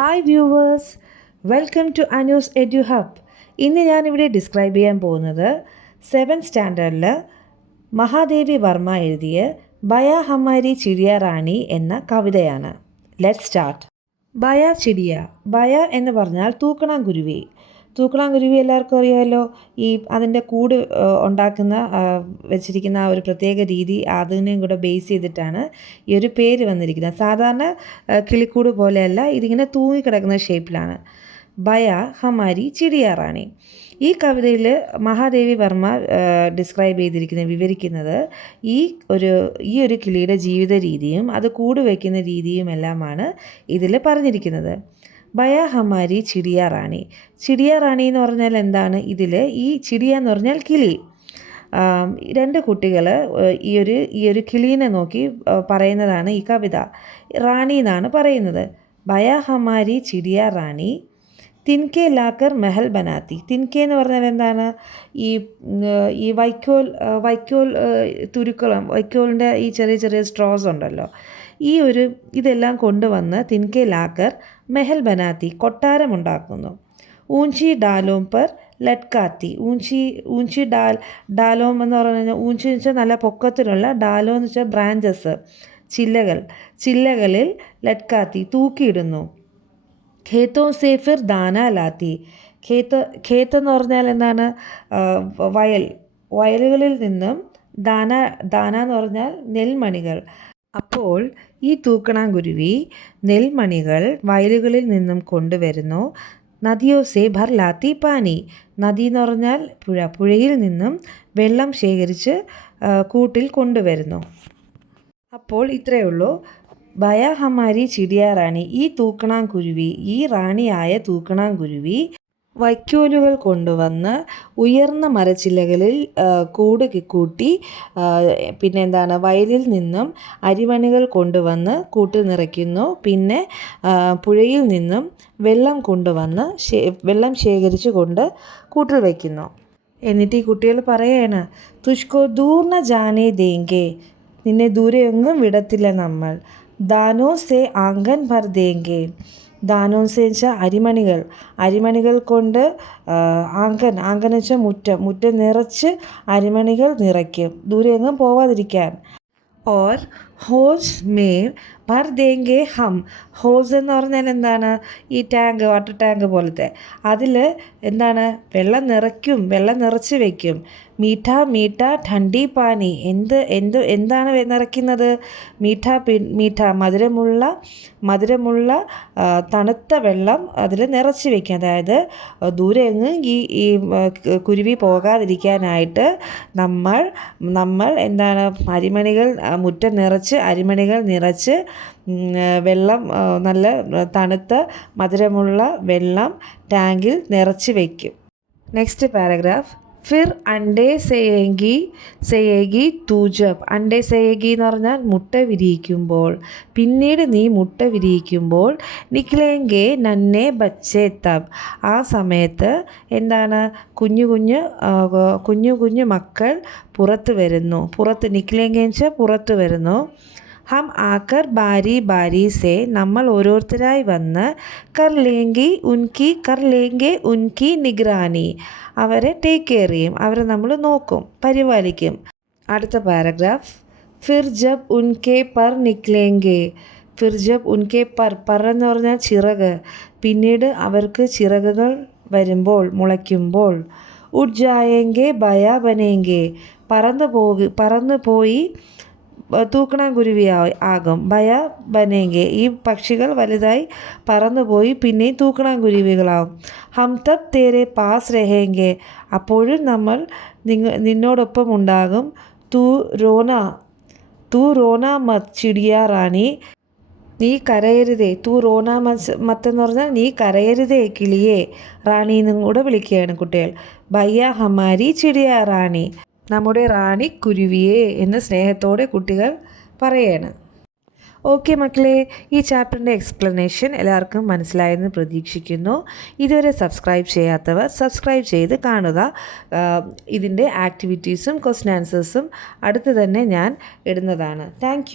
Hi viewers, welcome to Anu's edu hub. ഇന്ന് ഞാനിവിടെ describe ചെയ്യാൻ പോകുന്നത് 7th സ്റ്റാൻഡേർഡിൽ മഹാദേവി വർമ്മ എഴുതിയ ബയ ഹമാരി ചിടിയ റാണി എന്ന കവിതയാണ്. Let's start. ബയ ചിടിയ. ബയ എന്ന് പറഞ്ഞാൽ തൂക്കണാങ്കുരുവി. തൂക്കണാങ്കുരുവി എല്ലാവർക്കും അറിയാമല്ലോ. അതിൻ്റെ കൂട് ഉണ്ടാക്കുന്ന വെച്ചിരിക്കുന്ന ആ ഒരു പ്രത്യേക രീതി, അതിനെയും കൂടെ ബേസ് ചെയ്തിട്ടാണ് ഈ ഒരു പേര് വന്നിരിക്കുന്നത്. സാധാരണ കിളിക്കൂട് പോലെയല്ല, ഇതിങ്ങനെ തൂങ്ങിക്കിടക്കുന്ന ഷേപ്പിലാണ്. ബയ ഹമാരി ചിടിയ റാണി. ഈ കവിതയിൽ മഹാദേവി വർമ്മ വിവരിക്കുന്നത് ഈ ഒരു കിളിയുടെ ജീവിത രീതിയും അത് കൂട് വയ്ക്കുന്ന രീതിയും എല്ലാമാണ് ഇതിൽ പറഞ്ഞിരിക്കുന്നത്. ബയ ഹമാരി ചിടിയ റാണി. ചിടിയ റാണി എന്ന് പറഞ്ഞാൽ എന്താണ്? ഈ ചിടിയ എന്ന് പറഞ്ഞാൽ കിളി. രണ്ട് കുട്ടികൾ ഈ ഒരു കിളീനെ നോക്കി പറയുന്നതാണ് ഈ കവിത. റാണി എന്നാണ് പറയുന്നത്. ബയ ഹമാരി ചിടിയ റാണി തിൻകെ ലാക്കർ മെഹൽ ബനാത്തി. തിൻകെ എന്ന് പറഞ്ഞാൽ എന്താണ്? ഈ വൈക്കോൽ തുരുക്കളം, വൈക്കോലിൻ്റെ ഈ ചെറിയ ചെറിയ സ്ട്രോസ് ഉണ്ടല്ലോ, ഇതെല്ലാം കൊണ്ടുവന്ന് തിൻകെ ലാക്കർ മെഹൽ ബനാത്തി, കൊട്ടാരമുണ്ടാക്കുന്നു. ഊഞ്ചി ഡാലോം പർ ലട്കാത്തി. ഊഞ്ചി ഡാലോം എന്ന് പറഞ്ഞാൽ ഊഞ്ചി എന്ന് വെച്ചാൽ നല്ല പൊക്കത്തിലുള്ള, ഡാലോ എന്ന് വെച്ചാൽ ബ്രാഞ്ചസ്, ചില്ലകളിൽ ലട്കാത്തി തൂക്കിയിടുന്നു. ഖേത്തോ സേ ഫിർ ദാന ലാത്തി. ഖേത്ത് എന്ന് പറഞ്ഞാൽ എന്താണ്? വയലുകളിൽ നിന്നും ദാന എന്ന് പറഞ്ഞാൽ നെൽമണികൾ. അപ്പോൾ ഈ തൂക്കണാങ്കുരുവി നെൽമണികൾ വയലുകളിൽ നിന്നും കൊണ്ടുവരുന്നു. നദിയോ സേ ഭർ ലാത്തി പാനി. നദി എന്ന് പറഞ്ഞാൽ പുഴയിൽ നിന്നും വെള്ളം ശേഖരിച്ച് കൂട്ടിൽ കൊണ്ടുവരുന്നു. അപ്പോൾ ഇത്രയേ ഉള്ളൂ. ബയ ഹമാരി ചിടിയ റാണി. ഈ റാണിയായ തൂക്കണാങ്കുരുവി വൈക്കോലുകൾ കൊണ്ടുവന്ന് ഉയർന്ന മരച്ചില്ലകളിൽ കൂട് കൂട്ടി, പിന്നെ എന്താണ്, വയലിൽ നിന്നും അരിമണികൾ കൊണ്ടുവന്ന് കൂട്ടിൽ നിറയ്ക്കുന്നു. പിന്നെ പുഴയിൽ നിന്നും വെള്ളം ശേഖരിച്ചു കൊണ്ട് കൂട്ടിൽ വയ്ക്കുന്നു. എന്നിട്ട് ഈ കുട്ടികൾ പറയാണ്, തുഷ്കോ ദൂർ ന ജാനേ ദേങ്കെ. നിന്നെ ദൂരെ എങ്ങും വിടത്തില്ല നമ്മൾ. ദാനോ സേ ആംഗൻ ഭർ ദേങ്കെ. ദാനോസെ വെച്ചാൽ അരിമണികൾ കൊണ്ട് ആംഗൻ വെച്ചാൽ മുറ്റം നിറച്ച് അരിമണികൾ നിറയ്ക്കും, ദൂരെ എങ്ങും പോവാതിരിക്കാൻ. ഓർ ഹോസ് മേ ഭർ ദേങ്കെ ഹം. ഹോസ് എന്ന് പറഞ്ഞാൽ എന്താണ്? ഈ ടാങ്ക്, വാട്ടർ ടാങ്ക് പോലത്തെ, അതിൽ എന്താണ്? വെള്ളം നിറച്ച് വയ്ക്കും. മീഠ ഠണ്ഡി പാനി. എന്താണ് നിറയ്ക്കുന്നത്? മീഠ മധുരമുള്ള തണുത്ത വെള്ളം അതിൽ നിറച്ച് വയ്ക്കും. അതായത് ദൂരെ എങ്ങും ഈ കുരുവി പോകാതിരിക്കാനായിട്ട് നമ്മൾ എന്താണ്? അരിമണികൾ നിറച്ച് വെള്ളം, നല്ല തണുത്ത മധുരമുള്ള വെള്ളം ടാങ്കിൽ നിറച്ച് വയ്ക്കും. Next paragraph. ഫിർ അണ്ടേ സേയേഗി തൂജബ്. അണ്ടേ സേയേഗി എന്ന് പറഞ്ഞാൽ മുട്ട വിരിയിക്കുമ്പോൾ. പിന്നീട് നീ മുട്ട വിരിയിക്കുമ്പോൾ. നിക്ലേങ്കെ നന്നെ ബച്ചേ തബ്. ആ സമയത്ത് എന്താണ്? കുഞ്ഞു മക്കൾ പുറത്ത് വരുന്നു. നിക്ലേങ്കെ വെച്ചാൽ പുറത്ത് വരുന്നു. ഹം ആക്കർ ബാരി സേ. നമ്മൾ ഓരോരുത്തരായി വന്ന് കർലേങ്കെ ഉൻകി നിഗ്രാനി. അവരെ ടേക്ക് കെയർ ചെയ്യും, അവരെ നമ്മൾ നോക്കും, പരിപാലിക്കും. അടുത്ത പാരഗ്രാഫ്. ഫിർ ജബ് ഉൻകെ പർ നിക്ലേങ്കെ. ഫിർ ജബ് ഉൻകെ പർ എന്ന് പറഞ്ഞാൽ ചിറക്. പിന്നീട് അവർക്ക് ചിറകുകൾ മുളയ്ക്കുമ്പോൾ. ഉഡ് ജായേങ്കെ ബയ ബനേങ്കെ. പറന്നു പോയി തൂക്കണാങ്കുരുവി ആകും. ബയ ബനേങ്കെ. ഈ പക്ഷികൾ വലുതായി പറന്നുപോയി പിന്നെയും തൂക്കണാങ്കുരുവികളാവും. ഹം തബ് തേരെ പാസ് രഹേങ്കെ. അപ്പോഴും നമ്മൾ നിന്നോടൊപ്പം ഉണ്ടാകും. തൂ റോന മത് ചിടിയ റാണി. നീ കരയരുതേ. തൂ റോന മത്തെന്ന് പറഞ്ഞാൽ നീ കരയരുതേ കിളിയെ. റാണി എന്നും കൂടെ വിളിക്കുകയാണ് കുട്ടികൾ. ബയ്യ ഹമാരി ചിടിയ റാണി. നമ്മുടെ റാണി കുരുവിയെ എന്ന് സ്നേഹത്തോടെ കുട്ടികൾ പറയാണ്. ഓക്കെ മക്കളെ, ഈ ചാപ്റ്ററിൻ്റെ എക്സ്പ്ലനേഷൻ എല്ലാവർക്കും മനസ്സിലായെന്ന് പ്രതീക്ഷിക്കുന്നു. ഇതുവരെ സബ്സ്ക്രൈബ് ചെയ്യാത്തവർ സബ്സ്ക്രൈബ് ചെയ്ത് കാണുക. ഇതിൻ്റെ ആക്ടിവിറ്റീസും ക്വസ്റ്റ്യൻ ആൻസേഴ്സും അടുത്ത് തന്നെ ഞാൻ ഇടുന്നതാണ്. താങ്ക്